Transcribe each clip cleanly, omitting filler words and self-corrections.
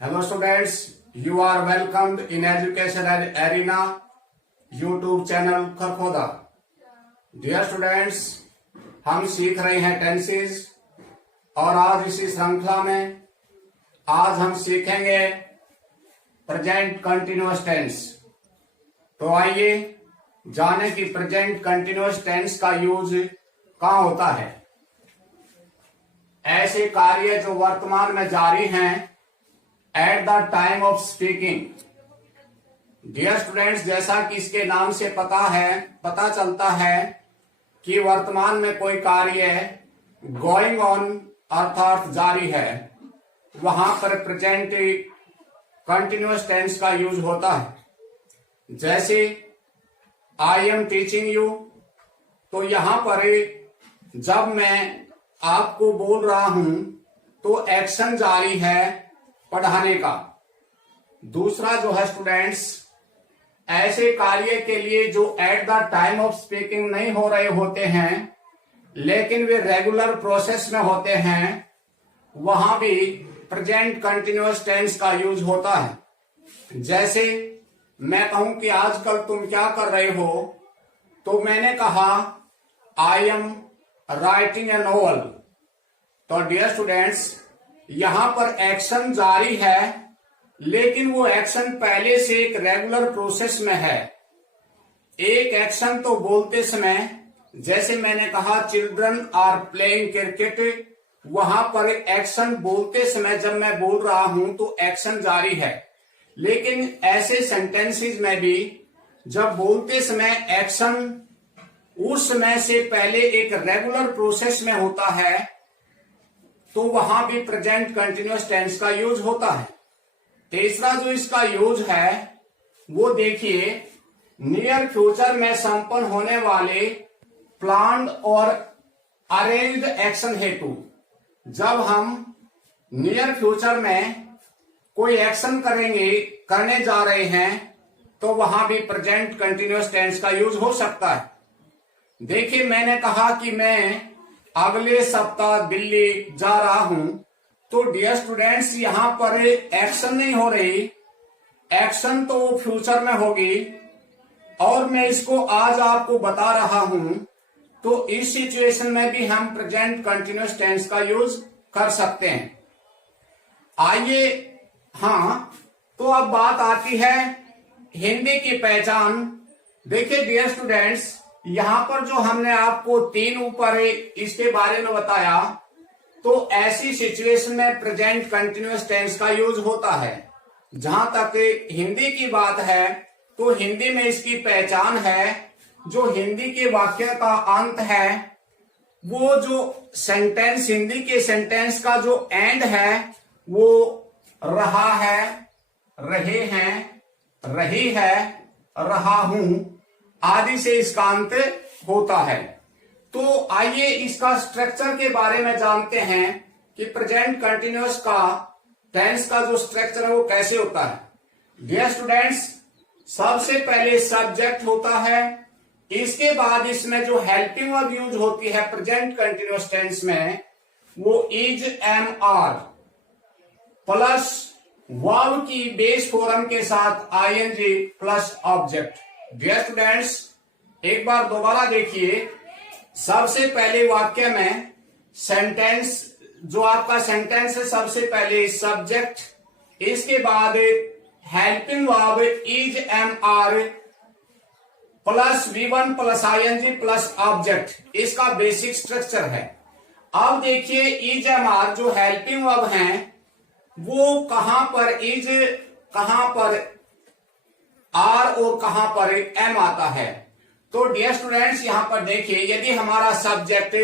Hello students, you are welcomed in Education Arena YouTube channel Kharkhoda. Dear students, हम सीख रहे हैं टेंसेस और आज इसी श्रृंखला में आज हम सीखेंगे प्रेजेंट कंटिन्यूअस टेंस। तो आइए जाने कि प्रेजेंट कंटिन्यूअस टेंस का यूज कहाँ होता है। ऐसे कार्य जो वर्तमान में जारी हैं at the time of speaking. Dear students, जैसा कि इसके नाम से पता चलता है कि वर्तमान में कोई कार्य गोइंग ऑन अर्थात जारी है, वहां पर प्रेजेंट कंटिन्यूअस टेंस का यूज होता है। जैसे आई एम टीचिंग यू, तो यहां पर जब मैं आपको बोल रहा हूं तो एक्शन जारी है पढ़ाने का। दूसरा जो है स्टूडेंट्स, ऐसे कार्य के लिए जो eight the time of speaking नहीं हो रहे होते हैं लेकिन वे रेगुलर प्रोसेस में होते हैं, वहां भी प्रेजेंट कंटिन्यूअस टेंस का यूज होता है। जैसे मैं कहूं कि आजकल तुम क्या कर रहे हो, तो मैंने कहा I am writing a novel. तो डियर स्टूडेंट्स, यहां पर एक्शन जारी है लेकिन वो एक्शन पहले से एक रेगुलर प्रोसेस में है। एक एक्शन तो बोलते समय, जैसे मैंने कहा चिल्ड्रन आर प्लेइंग क्रिकेट, वहां पर एक्शन बोलते समय जब मैं बोल रहा हूं तो एक्शन जारी है। लेकिन ऐसे सेंटेंसेस में भी जब बोलते समय एक्शन उस समय से पहले एक रेगुलर प्रोसेस में होता है, तो वहां भी प्रेजेंट कंटिन्यूअस टेंस का यूज होता है। तीसरा जो इसका यूज है वो देखिए, नियर फ्यूचर में संपन्न होने वाले प्लान्ड और अरेंज्ड एक्शन हेतु। जब हम नियर फ्यूचर में कोई एक्शन करने जा रहे हैं तो वहां भी प्रेजेंट कंटिन्यूअस टेंस का यूज हो सकता है। देखिए, मैंने कहा कि मैं अगले सप्ताह दिल्ली जा रहा हूं, तो डियर स्टूडेंट्स यहां पर एक्शन नहीं हो रही, एक्शन तो फ्यूचर में होगी और मैं इसको आज आपको बता रहा हूं। तो इस सिचुएशन में भी हम प्रेजेंट कंटिन्यूअस टेंस का यूज कर सकते हैं। आइए, तो अब बात आती है हिंदी की पहचान। देखिए डियर स्टूडेंट्स, यहां पर जो हमने आपको तीन ऊपर इसके बारे में बताया, तो ऐसी सिचुएशन में प्रेजेंट कंटिन्यूअस टेंस का यूज होता है। जहां तक हिंदी की बात है, तो हिंदी में इसकी पहचान है, जो हिंदी के वाक्य का अंत है, वो जो सेंटेंस, हिंदी के सेंटेंस का जो एंड है, वो रहा है, रहे हैं, रही है, रहा हूं आदि से इसका अंत होता है। तो आइए इसका स्ट्रक्चर के बारे में जानते हैं कि प्रेजेंट कंटिन्यूअस का टेंस का जो स्ट्रक्चर है वो कैसे होता है। डियर स्टूडेंट्स, सबसे पहले सब्जेक्ट होता है, इसके बाद इसमें जो हेल्पिंग वर्ब यूज होती है प्रेजेंट कंटिन्यूअस टेंस में, वो is, am, are plus verb की बेस फॉर्म के साथ ING plus object. Dear students, एक बार दोबारा देखिए, सबसे पहले वाक्य में सेंटेंस, जो आपका सेंटेंस है, सबसे पहले सब्जेक्ट, इसके बाद helping verb is, am, are plus V1 plus ING plus object, इसका बेसिक स्ट्रक्चर है। अब देखिए इज, एम, आर जो हेल्पिंग वर्ब हैं, वो कहां पर इज, कहां पर आर और कहां पर एम आता है। तो डियर स्टूडेंट्स, यहां पर देखिए, यदि हमारा सब्जेक्ट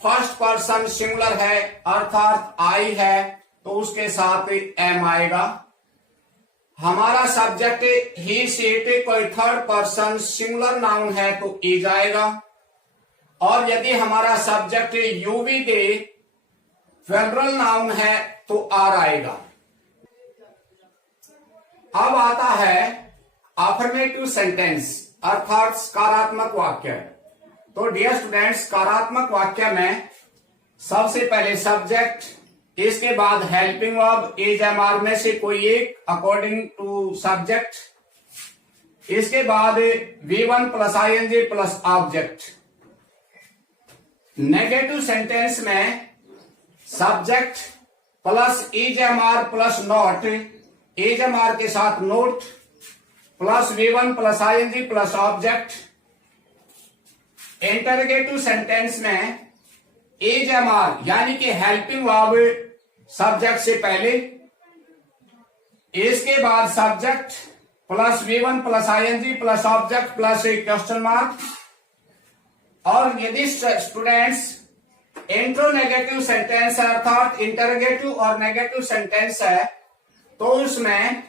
फर्स्ट पर्सन सिंगुलर है अर्थात आई है, तो उसके साथ एम आएगा। हमारा सब्जेक्ट ही, सीट कोई थर्ड पर्सन सिंगुलर नाउन है तो इज आएगा। और यदि हमारा subject you we they plural noun है तो आर आएगा। अब आता है अफर्मेटिव सेंटेंस अर्थात सकारात्मक वाक्य। तो डियर स्टूडेंट्स, सकारात्मक वाक्य में सबसे पहले सब्जेक्ट, इसके बाद helping verb is am are में से कोई एक अकॉर्डिंग टू सब्जेक्ट, इसके बाद V1 plus ING plus object. Negative sentence में subject plus is am are plus not, is am are के साथ not plus V1 plus ING plus object. Interrogative sentence में इज एम आर यानी कि helping verb subject से पहले, इसके बाद subject plus V1 plus ING plus object plus एक क्वेश्चन मार्क। और यदि स्टूडेंट्स इंट्रोनेगेटिव सेंटेंस है अर्थात इंटरोगेटिव और नेगेटिव सेंटेंस है तो उसमें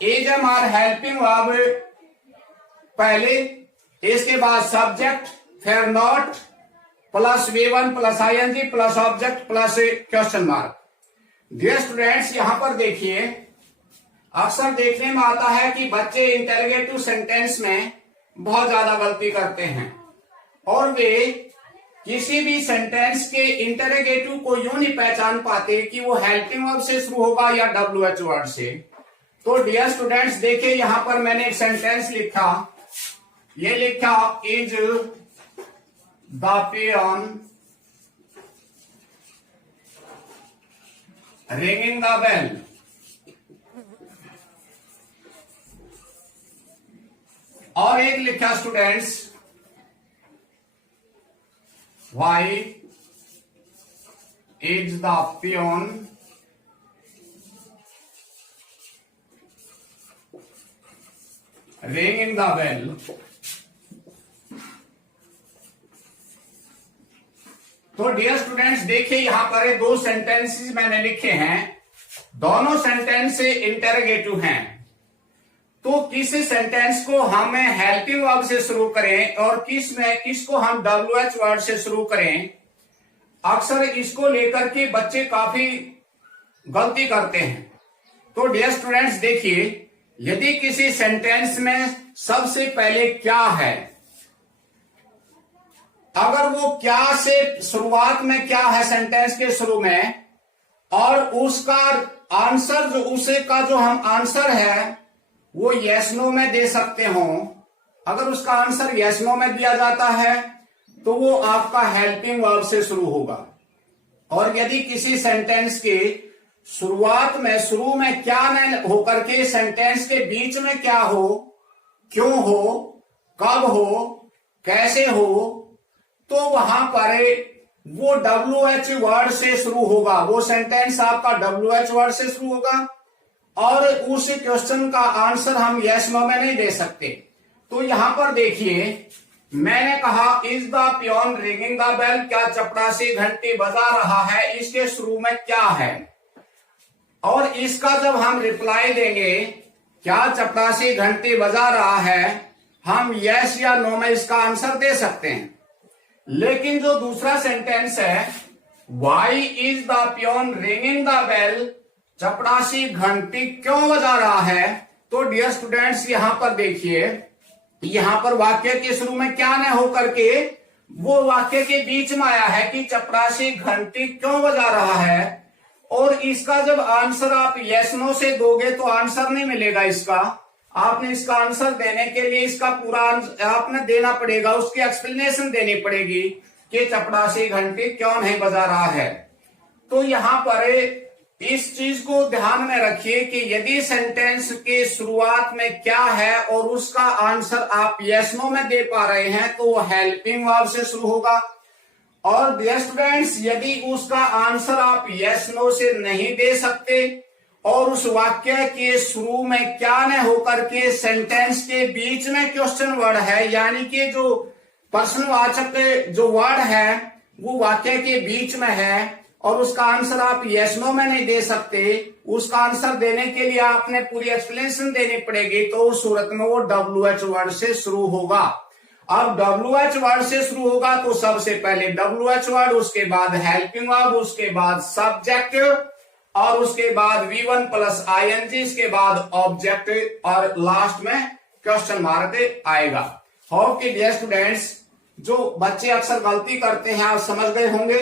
is am are helping verb पहले, इसके बाद सब्जेक्ट फिर not plus V1 plus ING plus object plus question mark. Dear students यहां पर देखिए, अक्सर देखने में आता है कि बच्चे इंटरोगेटिव सेंटेंस में बहुत ज्यादा गलती करते हैं और वे किसी भी सेंटेंस के इंटरोगेटिव को यूं नहीं पहचान पाते कि वो हेल्पिंग वर्ब से शुरू होगा या WH वर्ड से। तो डियर स्टूडेंट्स देखिए, यहां पर मैंने एक सेंटेंस लिखा, ये लिखा is the peon ringing the bell. और एक लिखा students why is the peon ringing the bell. तो डियर स्टूडेंट्स देखिए, यहां पर दो सेंटेंसेस मैंने लिखे हैं, दोनों सेंटेंस इंटरोगेटिव हैं। तो किस सेंटेंस को हमें हेल्पिंग वर्ब से शुरू करें और किसको हम WH वर्ड से शुरू करें, अक्सर इसको लेकर के बच्चे काफी गलती करते हैं। तो डियर स्टूडेंट्स देखिए, यदि किसी सेंटेंस में सबसे पहले क्या है, अगर वो क्या से शुरुआत में क्या है सेंटेंस के शुरू में और उसका आंसर जो हम आंसर है वो यस नो में दे सकते हो, अगर उसका आंसर यस नो में दिया जाता है तो वो आपका हेल्पिंग वर्ब से शुरू होगा। और यदि किसी सेंटेंस के शुरू में क्या न होकर के सेंटेंस के बीच में क्या हो, क्यों हो, कब हो, कैसे हो, तो वहां पर वो WH वर्ड से शुरू होगा, वो सेंटेंस आपका WH वर्ड से शुरू होगा और उस क्वेश्चन का आंसर हम यस नो में नहीं दे सकते। तो यहां पर देखिए, मैंने कहा is the peon ringing the bell, क्या चपरासी घंटी बजा रहा है, इसके शुरू में क्या है और इसका जब हम रिप्लाई देंगे क्या चपरासी घंटी बजा रहा है, हम यस या नो में इसका आंसर दे सकते हैं। लेकिन जो दूसरा सेंटेंस है why is the peon ringing the bell, चपरासी घंटी क्यों बजा रहा है, तो डियर स्टूडेंट्स यहां पर देखिए, यहां पर वाक्य के शुरू में क्या न होकर के वो वाक्य के बीच में आया है कि चपरासी घंटी क्यों बजा रहा है, और इसका जब आंसर आप यस नो से दोगे तो आंसर नहीं मिलेगा इसका। आपने इसका आंसर देने के लिए इसका पूरा आपने देना पड़ेगा, उसकी एक्सप्लेनेशन देनी पड़ेगी कि चपरासी घंटी क्यों नहीं बजा रहा है। तो यहां पर इस चीज को ध्यान में रखिए कि यदि सेंटेंस के शुरुआत में क्या है और उसका आंसर आप यस नो में दे पा रहे हैं तो वो हेल्पिंग वर्ब से शुरू होगा। और डियर स्टूडेंट्स यदि उसका आंसर आप यस नो से नहीं दे सकते और उस वाक्य के शुरू में क्या न होकर के सेंटेंस के बीच में क्वेश्चन वर्ड है, यानी कि जो प्रश्नवाचक जो वर्ड है वो वाक्य के बीच में है और उसका आंसर आप यस नो में नहीं दे सकते, उसका आंसर देने के लिए आपने पूरी एक्सप्लेनेशन देनी पड़ेगी, तो उस सूरत में वो WH वर्ड से शुरू होगा। अब WH वर्ड से शुरू होगा तो सबसे पहले WH वर्ड, उसके बाद हेल्पिंग वर्ब, उसके बाद सब्जेक्ट और उसके बाद V1 प्लस ING, इसके बाद ऑब्जेक्ट और लास्ट में क्वेश्चन मार्क आएगा। होप कि डियर स्टूडेंट्स जो बच्चे अक्सर गलती करते हैं आप समझ गए होंगे।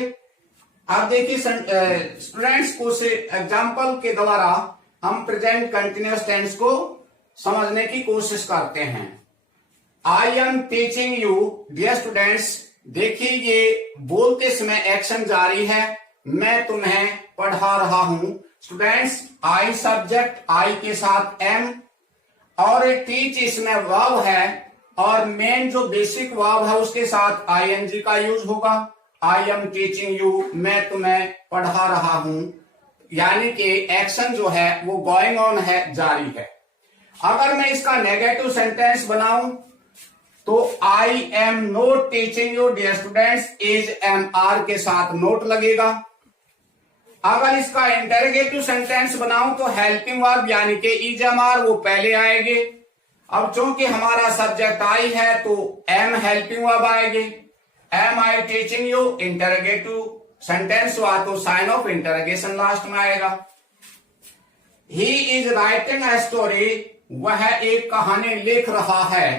आप देखिए स्टूडेंट्स को से एग्जाम्पल के द्वारा हम प्रेजेंट कंटिन्यूअस टेंस को समझने की कोशिश करते हैं। I am teaching you dear students, देखिए ये बोलते समय एक्शन जारी है, मैं तुम्हें पढ़ा रहा हूं। स्टूडेंट्स आई सब्जेक्ट, आई के साथ एम, और टीच इसमें वर्ब है, और मेन जो बेसिक वर्ब है उसके साथ आईएनजी का यूज होगा। आई एम टीचिंग यू, मैं तुम्हें पढ़ा रहा हूं, यानी कि एक्शन जो है वो गोइंग ऑन है, जारी है। अगर मैं इसका नेगेटिव सेंटेंस बनाऊं तो I am not teaching you dear students, is am are के साथ नोट लगेगा। अगर इसका इंटरोगेटिव सेंटेंस बनाऊं तो हेल्पिंग वर्ब यानी कि इज एम आर वो पहले आएंगे। अब चूंकि हमारा सब्जेक्ट आई है तो एम हेल्पिंग वर्ब आएंगे। Am I teaching you interrogative sentence हुआ तो साइन ऑफ इंटरोगेशन लास्ट में आएगा। He is writing a story, वह एक कहानी लिख रहा है।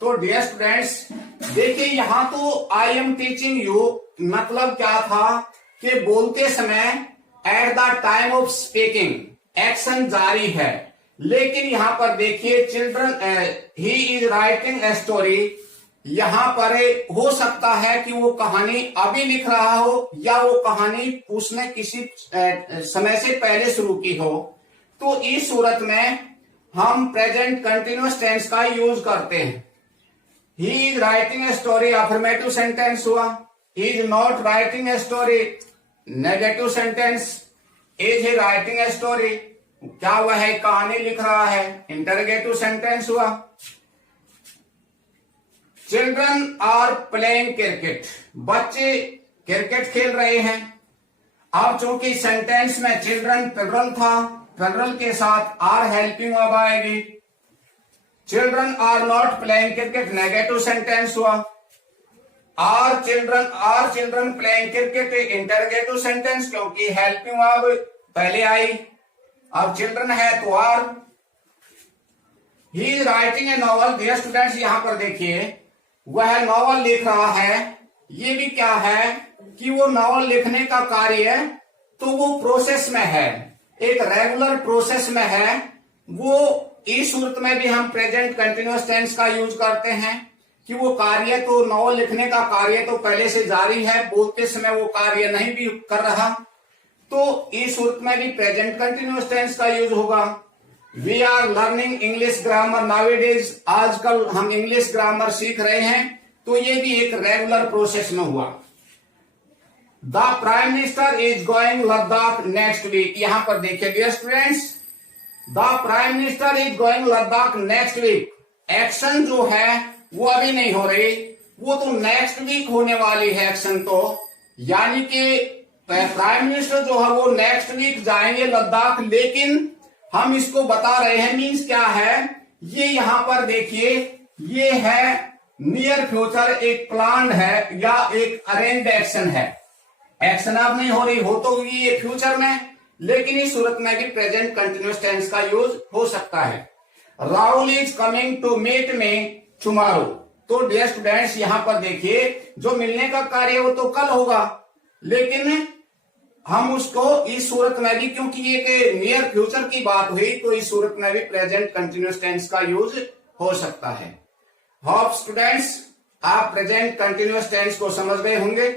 तो डियर स्टूडेंट्स देखिए यहां तो आई एम टीचिंग यू मतलब क्या था कि बोलते समय eight the time of speaking action जारी है, लेकिन यहां पर देखिए children he is writing a story, यहां पर हो सकता है कि वो कहानी अभी लिख रहा हो या वो कहानी उसने किसी समय से पहले शुरू की हो। तो इस सूरत में हम प्रेजेंट कंटिन्यूअस टेंस का यूज करते हैं। He is writing a story affirmative sentence हुआ। He is not writing a story negative sentence. Is he writing a story, क्या वह है कहानी लिख रहा है, इंटरोगेटिव सेंटेंस हुआ। चिल्ड्रन आर प्लेइंग क्रिकेट, बच्चे क्रिकेट खेल रहे हैं। अब चूंकि सेंटेंस में चिल्ड्रन प्लुरल था, प्लुरल के साथ आर हेल्पिंग वर्ब आएगी। Children are not playing cricket negative sentence हुआ। Are children playing cricket interrogative sentence, क्योंकि हेल्पिंग वर्ब पहले आई। अब चिल्ड्रन है तो are. He is writing a novel, dear students यहां पर देखिए वह नॉवल लिख रहा है। ये भी क्या है कि वो नॉवल लिखने का कार्य तो वो प्रोसेस में है, एक रेगुलर प्रोसेस में है। वो इस सूरत में भी हम प्रेजेंट कंटिन्यूअस टेंस का यूज करते हैं कि वो कार्य तो नॉवल लिखने का कार्य तो पहले से जारी है, बोलते समय वो कार्य नहीं भी कर रहा, तो इस सूरत में भी प्रेजेंट कंटिन्यूअस टेंस का यूज होगा। We are learning English grammar nowadays, आजकल हम इंग्लिश ग्रामर सीख रहे हैं, तो ये भी एक रेगुलर प्रोसेस में हुआ। The prime minister is going Ladakh next week, यहां पर देखिए dear students the prime minister is going Ladakh next week, action जो है वो अभी नहीं हो रही, वो तो नेक्स्ट वीक होने वाली है एक्शन तो, यानी कि प्राइम मिनिस्टर जो है वो नेक्स्ट वीक जाएंगे लद्दाख। लेकिन हम इसको बता रहे हैं मीन्स क्या है, ये यहां पर देखिए ये है नियर फ्यूचर, एक प्लान है या एक अरेंज्ड एक्शन है। एक्शन अब नहीं हो रही, हो तो ये फ्यूचर में, लेकिन इस सूरत में भी प्रेजेंट कंटिन्यूअस टेंस का यूज हो सकता है। Rahul is coming to meet me tomorrow, तो डियर स्टूडेंट्स यहां पर देखिए जो मिलने का कार्य वो तो कल होगा, लेकिन हम उसको इस सूरत में भी, क्योंकि ये नियर फ्यूचर की बात हुई, तो इस सूरत में भी प्रेजेंट कंटिन्यूअस टेंस का यूज हो सकता है। होप स्टूडेंट्स आप प्रेजेंट कंटिन्यूअस टेंस को समझ गए होंगे।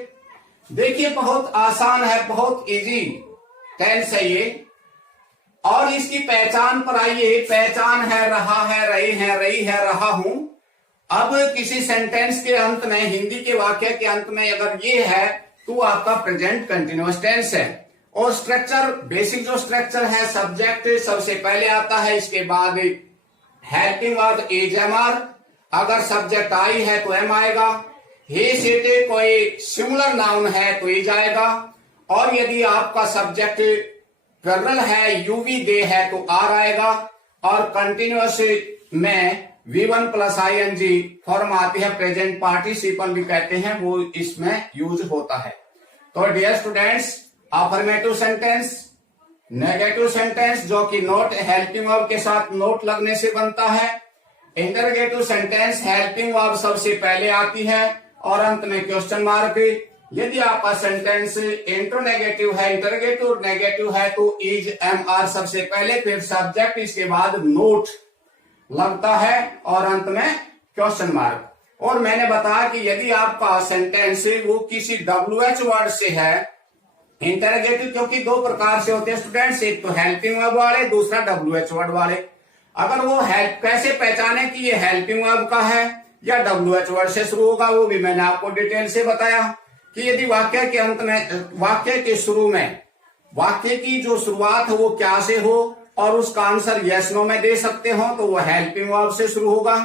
देखिए बहुत आसान है, बहुत इजी टेंस है ये, और इसकी पहचान पर आइए। पहचान है रहा है, रही है, रही है, रहा हूं। अब किसी सेंटेंस के अंत में, हिंदी के वाक्य के अंत में अगर ये है तो आपका प्रेजेंट कंटिन्यूअस टेंस है। और स्ट्रक्चर, बेसिक जो स्ट्रक्चर है, सब्जेक्ट सबसे पहले आता है, इसके बाद helping verb is am are, अगर सब्जेक्ट आई है तो एम आएगा। ही सीटे कोई सिंगुलर नाउन है तो इज आएगा, और यदि आपका सब्जेक्ट प्लुरल है, यूवी दे है तो आर आएगा, और कंटिन्यूअस में V1 प्लस ING फॉर्म आती है, प्रेजेंट पार्टिसिपल भी कहते हैं, वो इसमें यूज होता है। तो dear students affirmative sentence, negative sentence जो कि नोट हेल्पिंग वर्ब के साथ नोट लगने से बनता है। इंटरोगेटिव सेंटेंस हेल्पिंग वर्ब सबसे पहले आती है और अंत में क्वेश्चन मार्क, यदि आपका सेंटेंस इंट्रोनेगेटिव है, इंटरोगेटिव नेगेटिव है तो इज एम आर सबसे पहले, फिर सब्जेक्ट, इसके बाद नोट लगता है और अंत में क्वेश्चन मार्क। और मैंने बताया कि यदि आपका सेंटेंस वो किसी WH वर्ड से है, इंटरोगेटिव क्योंकि दो प्रकार से होते हैं स्टूडेंट्स, एक तो हेल्पिंग वर्ब वाले, दूसरा WH वर्ड वाले। अगर वो हेल्प, कैसे पहचाने कि ये हेल्पिंग वर्ब का है या WH वर्ड से शुरू होगा, वो भी मैंने आपको डिटेल से बताया कि यदि वाक्य के अंत में, वाक्य के शुरू में, वाक्य की जो शुरुआत है वो क्या से हो और उसका आंसर यस नो में दे सकते हो तो वो हेल्पिंग वर्ब से शुरू होगा।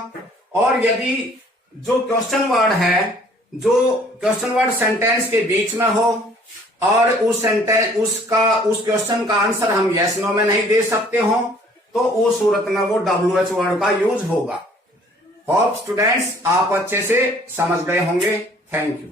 और यदि जो क्वेश्चन वर्ड है, जो क्वेश्चन वर्ड सेंटेंस के बीच में हो और उस सेंटेंस, उस क्वेश्चन का आंसर हम यस नो में नहीं दे सकते हो तो उस सूरत में वो WH वर्ड का यूज होगा। होप स्टूडेंट्स आप अच्छे से समझ गए होंगे। Thank you.